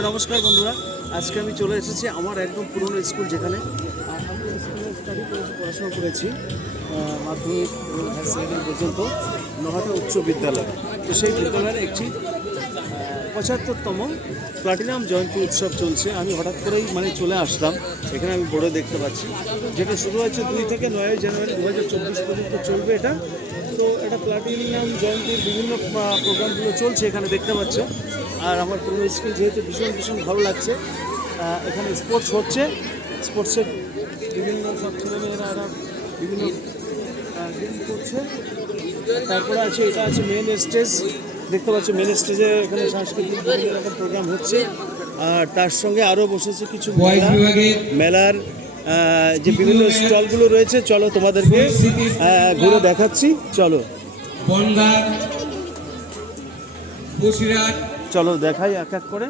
নমস্কার বন্ধুরা, আজকে আমি চলে এসেছি আমার একদম পুরনো স্কুল, যেখানে আমি স্কুলে স্টাডি করেছি, পড়াশোনা করেছি মাধ্যমিক এবং হায়ার সেকেন্ডারি পর্যন্ত, নহাটা উচ্চ বিদ্যালয়। তো সেই বিদ্যালয়ের একটি ৭৫তম প্লাটিনাম জয়ন্তী উৎসব চলছে। আমি হঠাৎ করেই চলে আসলাম। এখানে আমি বোর্ডে দেখতে পাচ্ছি, যেটা শুরু হচ্ছে 2 থেকে 9 জানুয়ারি 2024 পর্যন্ত চলবে এটা। তো এটা প্লাটিনাম জয়ন্তীর বিভিন্ন প্রোগ্রামগুলো চলছে এখানে দেখতে পাচ্ছ। আর আমার পুরনো স্কুল যেহেতু ভীষণ ভালো লাগছে। এখানে স্পোর্টস হচ্ছে, স্পোর্টসের বিভিন্ন সব ছেলেমেয়েরা এরা বিভিন্ন গেম করছে। তারপরে আছে, এটা আছে মেন স্টেজ, দেখতে পাচ্ছ মেন স্টেজে এখানে সাংস্কৃতিক বিভিন্ন রকম প্রোগ্রাম হচ্ছে। আর তার সঙ্গে আরও বসেছে কিছু মেলার যে বিভিন্ন স্টলগুলো রয়েছে। চলো তোমাদেরকে ঘুরে দেখাচ্ছি, চলো চলো দেখাই এক এক করে।